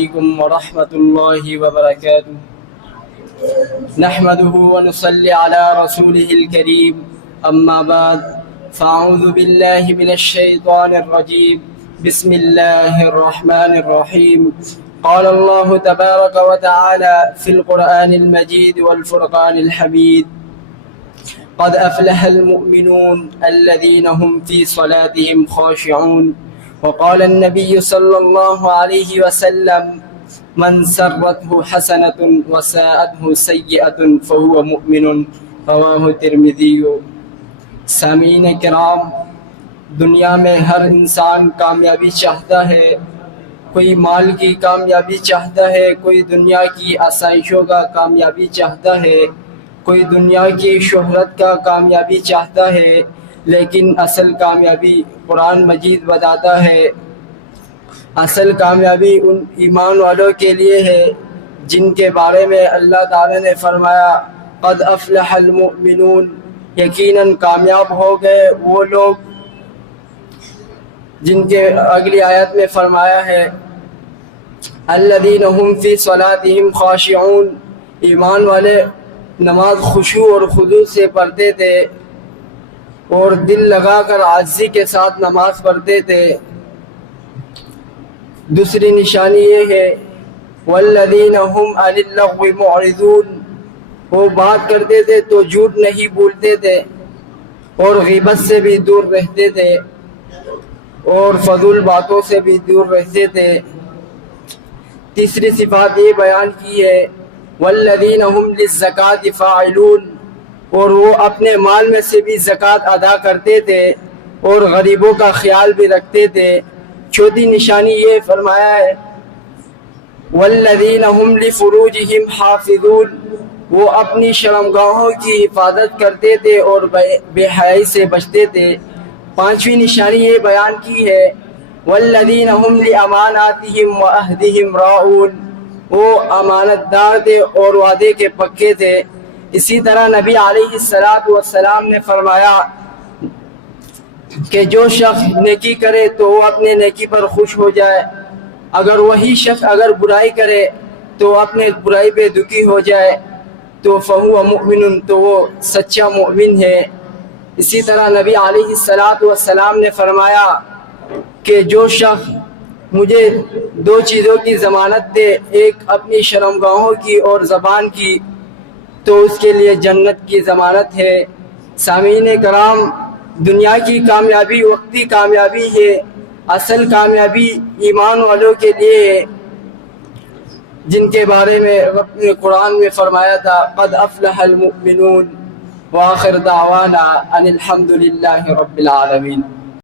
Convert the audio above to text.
عليكم ورحمة الله وبركاته. نحمده ونصلي على رسوله الكريم. أما بعد فأعوذ بالله من الشيطان الرجيم. بسم الله الرحمن الرحيم. قال الله تبارك وتعالى في القرآن المجيد والفرقان الحميد: قد أفلح المؤمنون الذين هم في صلاتهم خاشعون. وقال النبي صلی اللہ علیہ وسلم: من سرته حسنة وساءته سیئة فهو مؤمن. رواہ ترمذی. سامعین کرام، دنیا میں ہر انسان کامیابی چاہتا ہے. کوئی مال کی کامیابی چاہتا ہے، کوئی دنیا کی آسائشوں کا کامیابی چاہتا ہے، کوئی دنیا کی شہرت کا کامیابی چاہتا ہے. لیکن اصل کامیابی قرآن مجید بتاتا ہے، اصل کامیابی ان ایمان والوں کے لیے ہے جن کے بارے میں اللہ تعالی نے فرمایا: قد افلح المؤمنون، یقیناً کامیاب ہو گئے وہ لوگ جن کے اگلی آیت میں فرمایا ہے: الذین هم فی صلاتهم خاشعون، ایمان والے نماز خشوع اور خضوع سے پڑھتے تھے اور دل لگا کر عاجزی کے ساتھ نماز پڑھتے تھے. دوسری نشانی یہ ہے: والذین هم عن اللغو معرضون، وہ بات کرتے تھے تو جھوٹ نہیں بولتے تھے اور غیبت سے بھی دور رہتے تھے اور فضول باتوں سے بھی دور رہتے تھے. تیسری صفات یہ بیان کی ہے: والذین هم للزکاۃ فاعلون، اور وہ اپنے مال میں سے بھی زکوٰۃ ادا کرتے تھے اور غریبوں کا خیال بھی رکھتے تھے. چوتھی نشانی یہ فرمایا ہے: والذین هم لفروجہم حافظون، وہ اپنی شرمگاہوں کی حفاظت کرتے تھے اور بے حیائی سے بچتے تھے. پانچویں نشانی یہ بیان کی ہے: والذین هم لاماناتہم وعہدہم راعون، وہ امانت دار تھے اور وعدے کے پکے تھے. اسی طرح نبی علیہ السلام نے فرمایا کہ جو شخص نیکی کرے تو وہ اپنے نیکی پر خوش ہو جائے، اگر وہی شخص اگر برائی کرے تو اپنے برائی پہ دکھی ہو جائے تو فہو مؤمن، تو وہ سچا مومن ہے. اسی طرح نبی علیہ السلام نے فرمایا کہ جو شخص مجھے دو چیزوں کی ضمانت دے، ایک اپنی شرمگاہوں کی اور زبان کی، تو اس کے لیے جنت کی ضمانت ہے. سامعین کرام، دنیا کی کامیابی وقتی کامیابی ہے، اصل کامیابی ایمان والوں کے لیے ہے جن کے بارے میں رب نے قرآن میں فرمایا تھا: قد افلح المؤمنون. وآخر دعوانا ان الحمد للہ رب العالمین.